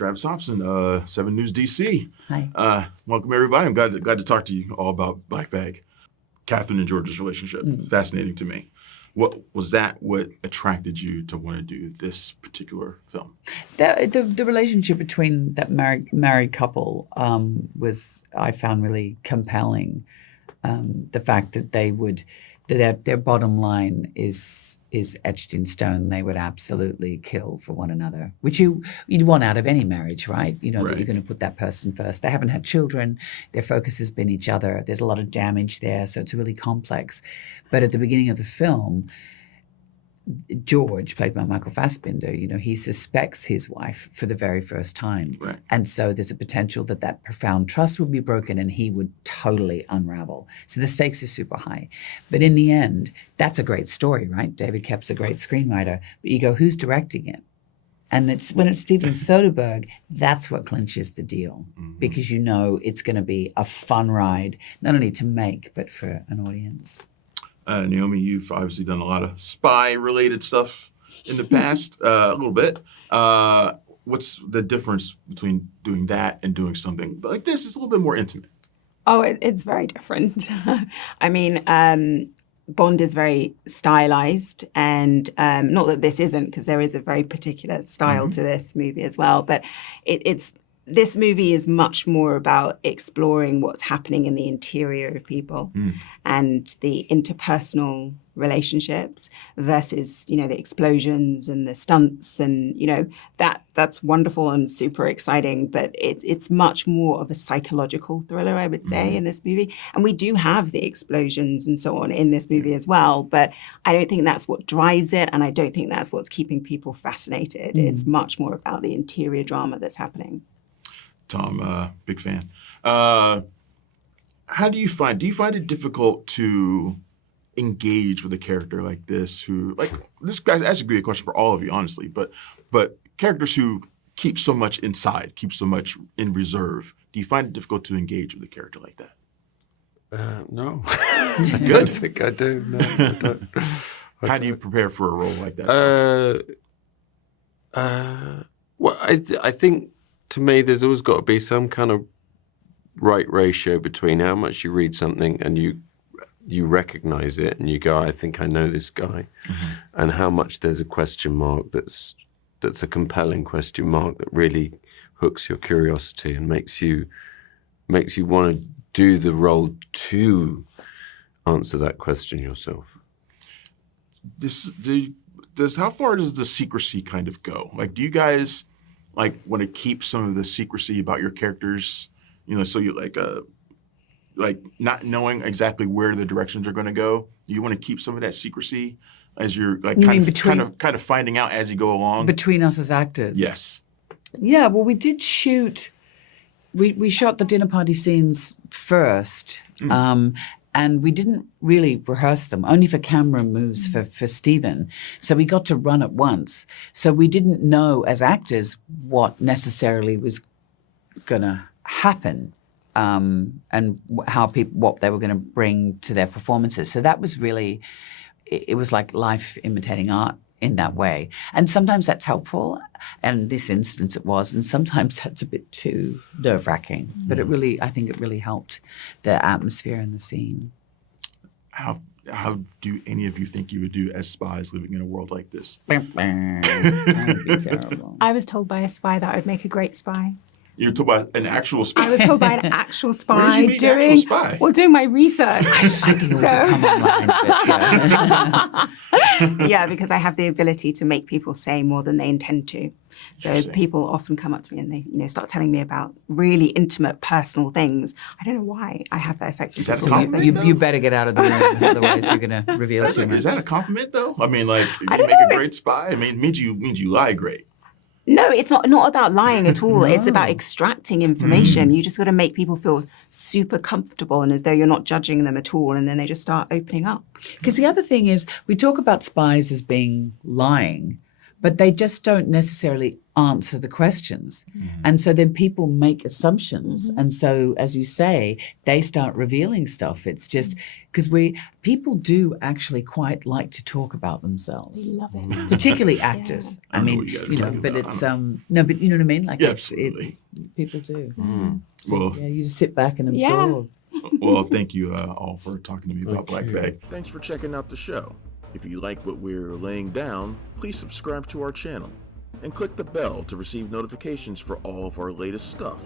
Travis Hopson, 7 News DC. Hi. Welcome, everybody. I'm glad to talk to you all about Black Bag. Catherine and George's relationship. Fascinating to me. What attracted you to want to do this particular film? The relationship between that married couple I found really compelling. The fact that their bottom line is etched in stone. They would absolutely kill for one another, which you'd want out of any marriage, right? You know, right. That you're going to put that person first. They haven't had children. Their focus has been each other. There's a lot of damage there, so it's really complex. But at the beginning of the film, George, played by Michael Fassbender, you know, he suspects his wife for the very first time. Right. And so there's a potential that profound trust would be broken and he would totally unravel. So the stakes are super high. But in the end, that's a great story, right? David Koepp's a great screenwriter. But you go, who's directing it? And when it's Steven Soderbergh, that's what clinches the deal. Mm-hmm. Because you know it's going to be a fun ride, not only to make, but for an audience. Naomie, you've obviously done a lot of spy-related stuff in the past, a little bit. What's the difference between doing that and doing something like this? It's a little bit more intimate. Oh, it's very different. I mean, Bond is very stylized, and not that this isn't, because there is a very particular style to this movie as well, but this movie is much more about exploring what's happening in the interior of people and the interpersonal relationships versus, you know, the explosions and the stunts, and, you know, that's wonderful and super exciting, but it's much more of a psychological thriller, I would say, in this movie. And we do have the explosions and so on in this movie as well, but I don't think that's what drives it, and I don't think that's what's keeping people fascinated. It's much more about the interior drama that's happening. Tom, big fan. How do you find it difficult to engage with a character like this this guy, that's a great question for all of you, honestly, but characters who keep so much inside, keep so much in reserve, do you find it difficult to engage with a character like that? No. Good. I don't think I do. No, I don't. How do you prepare for a role like that? Well, I think, to me, there's always got to be some kind of right ratio between how much you read something and you recognize it and you go, I think I know this guy, and how much there's a question mark that's a compelling question mark that really hooks your curiosity and makes you want to do the role to answer that question yourself. How far does the secrecy kind of go? Like, do you guys want to keep some of the secrecy about your characters, you know, so you like not knowing exactly where the directions are going to go? You want to keep some of that secrecy as you're kind of finding out as you go along? Between us as actors? Yes. Yeah, well, we did shoot, we shot the dinner party scenes first, and we didn't really rehearse them, only for camera moves for Steven. So we got to run at once. So we didn't know as actors what necessarily was going to happen, and what they were going to bring to their performances. So that was really, it was like life imitating art in that way. And sometimes that's helpful, and this instance it was, and sometimes that's a bit too nerve-wracking. But I think it really helped the atmosphere and the scene. How do any of you think you would do as spies living in a world like this? That would be terrible. I was told by a spy that I would make a great spy. You were told by an actual spy? I was told by an actual spy. Where did you meet an actual spy? Well, doing my research. I think it was a come online, but yeah. Yeah, because I have the ability to make people say more than they intend to. So people often come up to me and they, you know, start telling me about really intimate, personal things. I don't know why I have that effect. Is that a compliment, though? You better get out of the room, otherwise you're going to reveal too much. Is that a compliment, though? I mean, like, you make a great spy? I mean, it means you lie great. No, it's not about lying at all. No. It's about extracting information. You just got to make people feel super comfortable and as though you're not judging them at all, and then they just start opening up. Because the other thing is, we talk about spies as being lying, but they just don't necessarily answer the questions. And so then people make assumptions. And so, as you say, they start revealing stuff. It's just because people do actually quite like to talk about themselves. Love it. Particularly actors. I I know mean, what you guys are you know, talking but about. it's no, but you know what I mean? Like Yeah, it's absolutely. people do. So, Well, yeah, you just sit back and Yeah. absorb. well, thank you all for talking to me about Black Bag. Thanks for checking out the show. If you like what we're laying down, please subscribe to our channel and click the bell to receive notifications for all of our latest stuff.